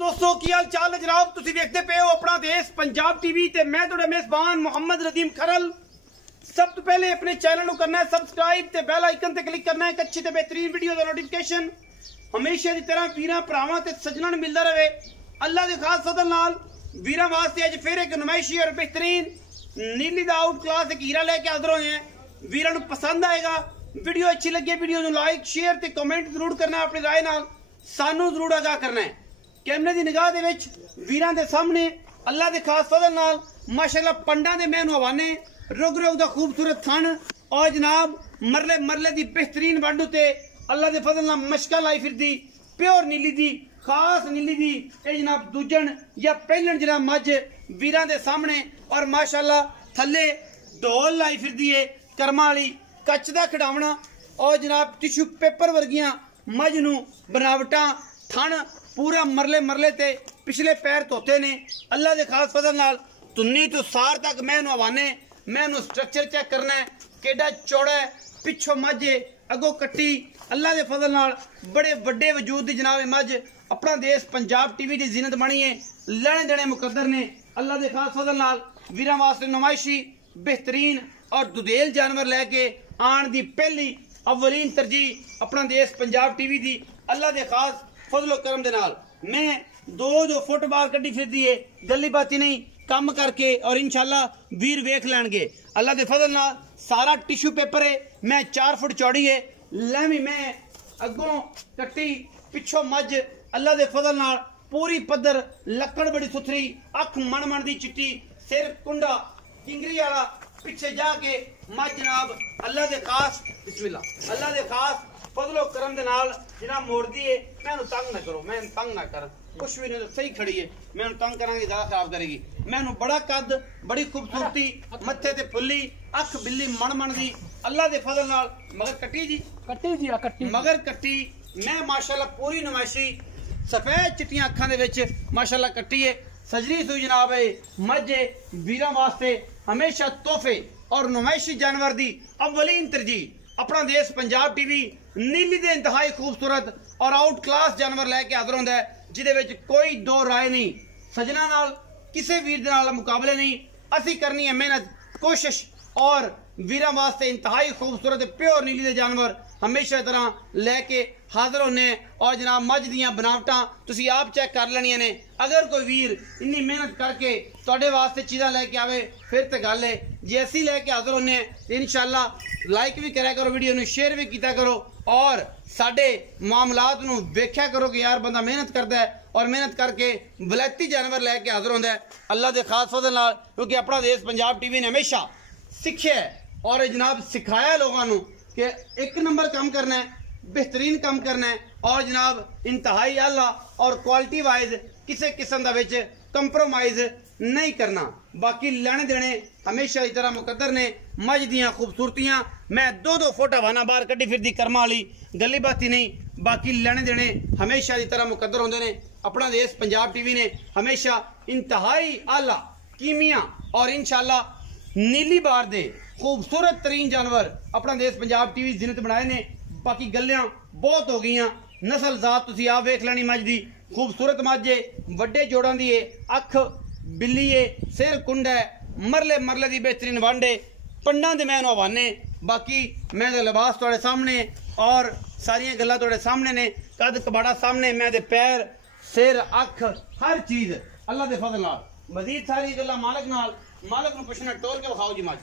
दोस्तों की हाल चाल है जनाब। तुसी देखते पे हो अपना देश पंजाब टीवी ते मैं तुहाडा मेजबान मोहम्मद रदीम खरल। सब तो पहले अपने चैनल को करना है सब्सक्राइब ते बेल आइकन ते क्लिक करना है एक अच्छी ते बेहतरीन वीडियो का नोटिफिकेशन हमेशा की तरह वीरां भरावां ते सज्जनां नूं मिलदा रहे। अल्लाह दे खास फजल नाल वीरां वास्ते अज फिर एक नुमाइशी और बेहतरीन नीली दा आउट क्लास एक हीरा लेके हाजिर होए हैं। वीरां नूं पसंद आएगा, वीडियो अच्छी लगे वीडियो नूं लाइक शेयर ते कमेंट जरूर करना है, अपनी राय नाल सानू जरूर आगाह करना है। कैमरे की निगाह दे विच वीरां दे सामने अल्लाह दे खास फजल नाल माशाअल्लाह पंडां दे मैनू हवाने रुग रुग दा खूबसूरत थन और जनाब मरले मरले दी बेहतरीन वंड उते अल्लाह दे फजल नाल मशका लाई फिरदी प्योर नीली दी खास नीली दी ए जनाब दूजन या पहलन जनाब मज वीरां दे सामने और माशाअल्लाह थल्ले ढोल लाई फिरदी है कर्मा वाली कच दा खिडावना और जनाब टिशू पेपर वर्गियां मज नू बनावटां थन पूरा मरले मरले ते पिछले पैर धोते ने अल्लाह के खास फजल नाल तुन्नी तो सार तक मैं हवाने मैं स्ट्रक्चर चेक करना है केडा चौड़ा है पिछों मज अगो कट्टी अल्लाह के फजल नाल बड़े वड्डे वजूद दी जनाब मज अपना देश पंजाब टीवी की जीनत बनी है। लेने देने मुकद्दर ने अल्लाह के खास फजल नाल वीरां वास्ते नुमाइशी बेहतरीन और दुधेल जानवर लैके आन दी पहली अवलीन तरजीह अपना देश पंजाब टीवी दी अल्लाह के खास फजलो करम दे नाल मैं दो फुट बाहर कड्डी फिरदी है गली बाती नहीं कम करके और इंशाल्लाह वीर वेख लैणगे अल्लाह के फजल नाल। सारा टिशू पेपर है मैं 4 फुट चौड़ी है लैमी मैं अगों कट्टी पिछों मज अल्लाह के फजल नाल पूरी पद्धर लकड़ बड़ी सुथरी अख मन मन दी चिट्टी सिर कुंडा किंगरी वाला पिछे जाके मज जनाब अल्लाह के खास बिस्मिल्लाह अल्लाह के खास फजलो करम दे नाल जनाब मोड़दी है। मैं तंग ना करो, मैं तंग ना कर कुछ भी नहीं सही खड़ी है मैं तंग करांगी ज्यादा खराब करेगी। मैं बड़ा कद बड़ी खूबसूरती मत्थे ते फुल्ली अख बिल्ली मन मन दी अल्लाह दे फजल नाल मगर कट्टी जी कट्टी मगर कट्टी मैं माशाल्लाह पूरी नुमाइशी सफेद चिट्टियां अखां दे विच माशाल्लाह कट्टी है सजरी सुई जनाब है मजे वीरां वास्ते हमेशा तोहफे और नुमाइशी जानवर दी अवलीन तरजीह अपना देश पंजाब टीवी नीली दे इंतहाई खूबसूरत और आउट क्लास जानवर लैके हाजिर होंदा है जिहदे विच कोई दो राय नहीं। सजना नाल किसी वीर दे नाल मुकाबले नहीं, असी करनी है मेहनत कोशिश और वीरां वास्ते इंतहाई खूबसूरत प्योर नीली दे जानवर हमेशा तरह लैके हाजिर होने और जनाब मज दियां बनावटां तुसी आप चेक कर लेनियां ने। अगर कोई वीर इन्नी मेहनत करके तुहाडे वास्ते चीज़ां लैके आवे फिर तो गल है जे असी लैके हाजिर होने इंशाअल्लाह लाइक भी करा करो वीडियो नूं शेयर भी किया करो और साडे मामलात नूं वेख्या करो कि यार बंदा मेहनत करता है और मेहनत करके वलैती जानवर लैके हाजिर होंदा है अल्लाह दे खास फजल नाल। क्योंकि अपना देश पंजाब टीवी ने हमेशा सीखिया और जनाब सिखाया लोगों नूं कि एक नंबर काम करना है बेहतरीन काम करना है और जनाब इंतहाई आला और क्वालिटी वाइज किसी किस्म का विच कंप्रोमाइज नहीं करना। बाकी लेने देने हमेशा इस तरह मुकद्दर ने मज दियां खूबसूरतियां मैं 2 फुट हवाना बाहर कड्डी फिरदी कर्मा वाली गली बाती नहीं। बाकी लेने देने हमेशा इस तरह मुकद्दर होंदे ने। अपना देश पंजाब टीवी ने हमेशा इंतहाई आला कीमिया और इंशाअल्लाह नीली बार दे खूबसूरत तरीन जानवर अपना देश पंजाब टीवी जिन्नत बनाए ने। बाकी गलियां बहुत हो गई नस्ल जात तुसी आप वेख लेनी मज दी खूबसूरत मज है वड्डे जोड़ां दी है अख बिल्ली है सिर कुंड है मरले मरले दी बेहतरीन वंड है पंडां दे मैनू हवाने। बाकी मैं दे लिबास तुहाडे सामने और सारियां गल्लां तुहाडे सामने ने कद कबाड़ा सामने मैं दे पैर सिर अख हर चीज अल्लाह दे फजल नाल मजीद सारी गल्लां मालक नूं पुछना टोर के विखाओ जी मज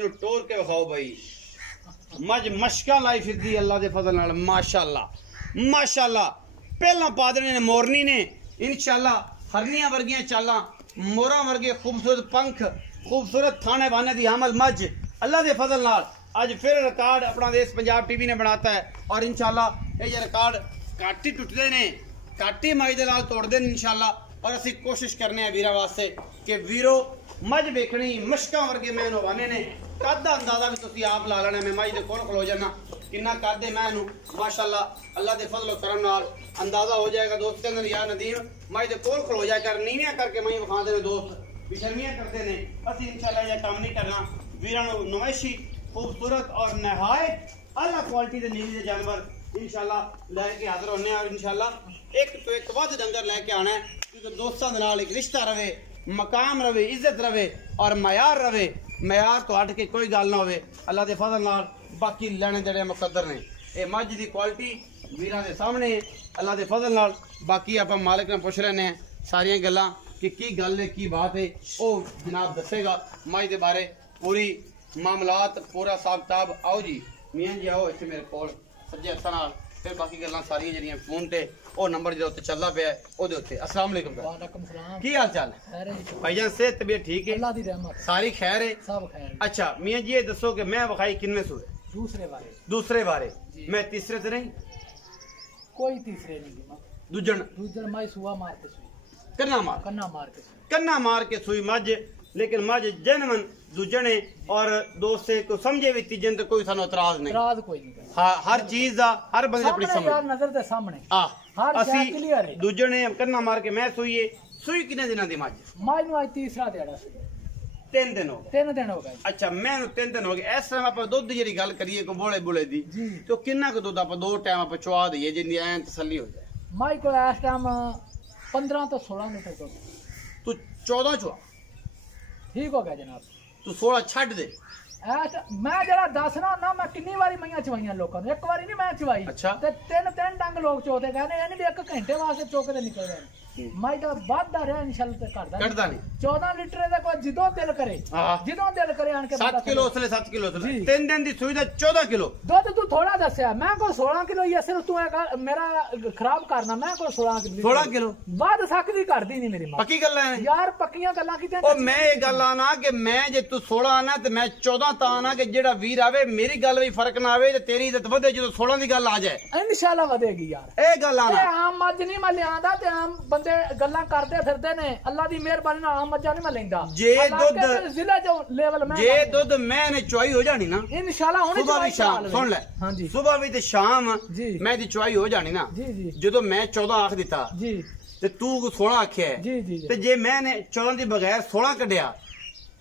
नूं टोर के विखाओ भाई मज मशका लाई फिरदी अल्लाह दे फजल नाल माशाअल्लाह माशाअल्लाह पहला पादरे ने मोरनी ने इंशाअल्लाह हरनियां वर्गियां चालां मोरा वर्गे खूबसूरत पंख खूबसूरत थाने वाने दी हमल मज अल्लाह दे फजल नाल आज फिर रिकॉर्ड अपना देश पंजाब टीवी ने बनाता है और इंशाअल्लाह ये रिकॉर्ड काटी टुटदे ने काटी मज दे नाल तोड़दे ने इंशाअल्लाह। और असी कोशिश करने वीरा वास्ते कि वीरो मज वेखनी मशका वर्गे मैं हवाने ने कद का अंदाजा भी तुसी आप ला लेना। मैं मज दे कोल खलो जाना किन्ना कद है मैं माशाअल्लाह अल्लाह दे फजल करम नाल अंदाजा हो जाएगा। दोस्त कहंदे यार नदीम मज दे कोल खलो जाया कर नीवियां करके मई विखांदे ने दोस्त बेशर्मियां करते ने। असी इंशाअल्लाह ये काम नहीं करना। वीरां नूं नुमाइशी खूबसूरत और नहायत आला क्वालिटी दे नीली दे जानवर इंशाल्लाह लैके हाजिर होने और इंशाल्लाह एक तो एक वध डंगर लैके आना है क्योंकि दोस्तों दे नाल एक रिश्ता रवे, मकाम रवे, इज्जत रवे और मयार रवे। मयार तो हट के कोई गल ना होवे। अल्लाह दे फजल नाल बाकी लेने देने मुकद्दर ने। ये मझ दी क्वालिटी वीरां दे सामने है अल्लाह दे फजल नाल। बाकी आप मालिक ने पुछ रहे हैं सारियां गल्लां कि की गल है की बात है वो जनाब दसेगा मझ दे बारे पूरी मामलात पूरा हिसाब किताब। आओ जी मियां जी आओ इत्थे मेरे कोल सज्जे हत्था नाल फिर बाकी गल्लां सारियां जेहड़ियां फोन ते ओ नंबर जो उत्ते चलदा पिया ओदे उत्ते। अस्सलाम वालेकुम। वालेकुम सलाम। की हाल चाल खैर है भाईजान? सेहत तबीयत ठीक है? अल्लाह दी रहमत सारी खैर है? सब खैर है। अच्छा मियां जी ये दसो कि मैं वखाई किनमें सूए? दूसरे बारे मैं तीसरे से नहीं? कोई तीसरे नहीं। दूजन माई सुआ मार के सुई, कन्ना मार के सुई मझ। लेकिन मझ जनमन दूजने और दोस्ते को समझे भी तीजन तो कोई सानू इतराज नहीं। इतराज कोई नहीं। हाँ हर चीज दा हर बंदे अपनी समझ यार नजर दे सामने हर शय क्लियर है। दूजने कन्ना मार के मैं सुईए सुई कितने दिनों दी मझ? मझ नु आज तीसरा दिहाड़ा सी। 3 दिन हो गए। 3 दिन हो गए। अच्छा मैं 3 दिन हो गए। इस टाइम आप दुध जी गल करिए को बोले बुले दी तो किन्ना को दुध आप 2 टाइम आप चुआ दईए जिंदी ऐन तसल्ली हो जाए? मझ को इस टाइम 15 तो 16 लीटर दुध। तू 14 चुआ? ठीक हो गया जनाब। तू 16 छड़ दे। मैं जरा दसना ना मैं कितनी बारी मैया चवाइया लोगों ने, एक बारी नहीं मैं चवाई। अच्छा। ते 3 डंग लोग चोते कहने यानी 1 घंटे वास्ते चोक के निकल गए। मैं तो वादा रहा इंशाल्लाह ते करदा नहीं 14 लीटर दा कोई जिदों दिल करे आन के 7 किलो उसले 7 किलो उसले 3 दिन दी सुई दा 14 किलो दुध तू थोड़ा दसया। मैं को 16 किलो ही सिर्फ तू मेरा खराब करना। मैं को 16 किलो बाद सकदी करदी नहीं मेरी मां। पक्की गल है यार पक्कियां गल्लां कीते ओ मैं ये गल आना कि मैं जे तू 16 आना ते मैं 14 ता आना कि जेड़ा वीर आवे मेरी गल भी फर्क ना आवे ते तेरी इज्जत वधे जो 16 दी गल आ जाए। इंशाल्लाह वधेगी यार। ए गल आना आम मज नहीं मैं लियांदा ते आम बंदे गल्लां करदे फिरदे ने। अल्लाह दी मेहरबानी नाल आम मज्जा नहीं मैं लेंदा। जे दुध जिला जो लेवल में जे दुध मैं ने चुआई हो जानी ना इंशाल्लाह हुन सुबह भी शाम सुन ले। हां जी सुबह भी ते शाम मैं दी चुआई हो जानी ना जी जदों मैं 14 आख दिता जी ते तू 16 आखिया है जी जी ते जे मैं ने 14 दी बगैर 16 कढिया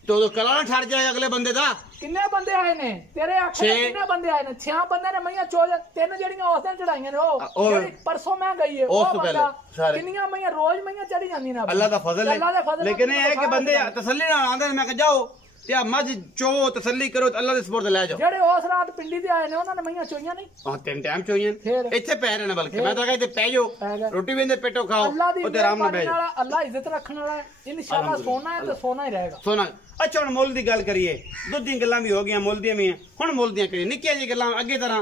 तो कला ना ठड़ जाए अगले बंदे दा। किन्ने बंदे आए ने तेरे आखे किन्ने बंदे आए ने? 6 बंदे ने मैया 3 जेड़ियां उस दिन चढ़ाइयां ने ओ जेड़ी परसों मैं गई है ओ बंदा किन्नियां मैया रोज मैया चढ़ी जांदी ने। अल्लाह दा फजल है। लेकिन ये है कि बंदे तसल्ली नाल आंदे मैं कह जाओ ते मझ चो तसल्ली करो ते अल्लाह दे सुपुर्द ले जाओ। जेड़े उस रात पिंडी दे आए ने उन्हां ने मैया चोईयां नहीं? हां 3 टाइम चोईयां इथे पै रहे ने बल्कि मैं तो कहते पै जाओ रोटी वेंदे पेटो खाओ ओते आराम नाल बैठ। अल्लाह इज्जत रखने वाला है इंशाल्लाह। सोना है तो सोना ही रहेगा। सोना। अच्छा हुण मुल दी गल करिए दुध दी गल्लां भी हो गईयां मुल दी भी हुण मुल दी करिए निक्कियां जी गल्लां अगे तरह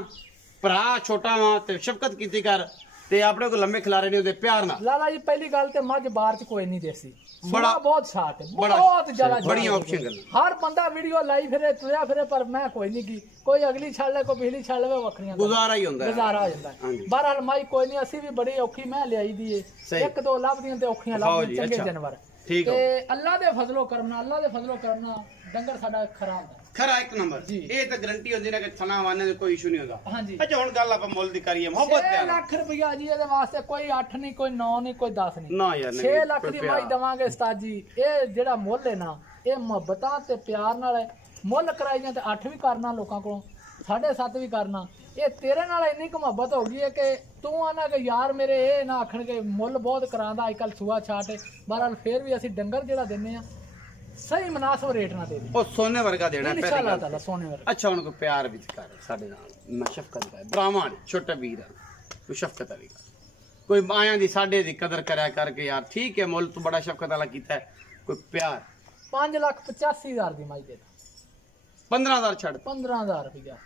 भरा छोटा वां ते शफकत कीती कर ते अपने को लंबे खिलारे नहीं होते प्यार ना। लाला जी पहली गल ते मझ बाहर च कोई नहीं देसी बड़ा बहुत शार्ट है बहुत ज्यादा बड़ी ऑप्शन गल हर बंदा वीडियो लाई फिरे तुया फिरे पर मैं कोई नहीं की कोई अगली छड़ ले कोई पिछली छड़ ले वखरियां गुजारा ही होंदा है गुजारा हो जांदा है। बहरहाल माई कोई नहीं असी भी बड़ी औखी मैं लियाई दी है 1-2 लभदियां ते औखियां लभदियां चंगे जानवर ते अल्लाह दे फजलो करना डंगर साडा खराब है खरा एक नंबर ये तो गारंटी होंदी ना कि थना वाने में कोई इशू नहीं होगा। हां जी। अच्छा हुन गल आप मोल दी करिए मोहब्बत 6 लाख रुपया जी ਇਹਦੇ ਵਾਸਤੇ कोई 8 नहीं कोई 9 नहीं कोई 10 नहीं ना यार 6 लाख ਦੀ ਮਾਈ ਦਵਾਂਗੇ ਉਸਤਾਦ ਜੀ। ਇਹ ਜਿਹੜਾ ਮੁੱਲ ਹੈ ਨਾ ਇਹ ਮੁਹੱਬਤਾਂ ਤੇ ਪਿਆਰ ਨਾਲ ਹੈ। ਮੁੱਲ ਕਰਾਈਆਂ ਤੇ 8 ਵੀ ਕਰਨਾ ਲੋਕਾਂ ਕੋਲੋਂ 7.5 ਵੀ ਕਰਨਾ। ਇਹ ਤੇਰੇ ਨਾਲ ਇੰਨੀ ਕੁ ਮੁਹੱਬਤ ਹੋ ਗਈ ਹੈ ਕਿ ਤੂੰ ਆਨਾ ਕਿ ਯਾਰ ਮੇਰੇ ਇਹ ਨਾ ਆਖਣ ਕਿ ਮੁੱਲ ਬਹੁਤ ਕਰਾਂਦਾ ਅੱਜ ਕੱਲ ਸੂਆ ਛਾਟ। बहरहाल फिर भी ਅਸੀਂ ਡੰਗਰ ਜਿਹੜਾ ਦਿੰਨੇ ਆ सही मुनासिब रेट ना दे दे ओ सोने वर्गा देना है इंशाल्लाह ताला सोने वर्गा। अच्छा उनको प्यार भी कर साडे नाल मैं शफकत कर ब्राह्मण छोटा वीर तू शफकत वाली कोई माया दी साडे दी कदर करया करके यार ठीक है मुल तू बड़ा शफकत वाला कीता है कोई प्यार 5,85,000 दी माई दे 15,000 छड़ 15,000 रुपया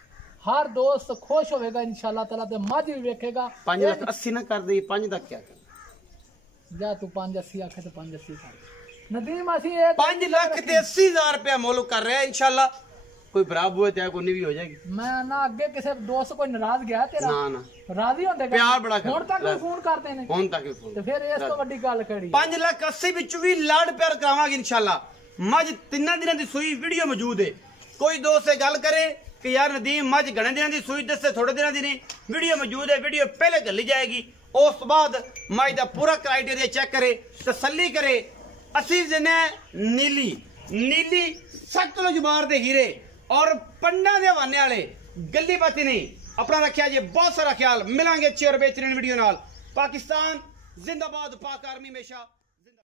हर दोस्त खुश होएगा इंशाल्लाह ताला ते मज भी वेखेगा। 5,80,000 ना कर दे 5 तक क्या कर जा तू 5,80 आखे तो 5,80 कर नदीम 5,80,000 रुपया मोल कर रहे हैं इंशाल्लाह कोई बराबर हुए चाहे कोई भी हो जाएगी। मैं ना अगे किसी दोस्त कोई नाराज गया तेरा ना राजी होंदे प्यार बड़ा कर हुन तक फोन करते ने हुन तक फोन ते फिर इस तो बड़ी गल कड़ी 5,80,000 विच भी लाड प्यार करावांगे इंशाल्लाह। मज 3 दिनां दी सूई वीडियो मौजूद है कोई दोस्त से गल करे कि यार नदीम मज घणे दिनां दी सूई दसे थोड़े दिनां दी नहीं वीडियो मौजूद है वीडियो पहले घली जाएगी उस बाद मज दा पूरा क्राइटेरिया चेक करे तसल्ली करे। असी जने नीली सतलुज बार दे हीरे और पंडा दे हवाने वाले गली बाती नहीं अपना रखिया जी बहुत सारा ख्याल। मिलांगे अच्छी और बेहतरीन वीडियो नाल। पाकिस्तान जिंदाबाद, पाक आर्मी हमेशा।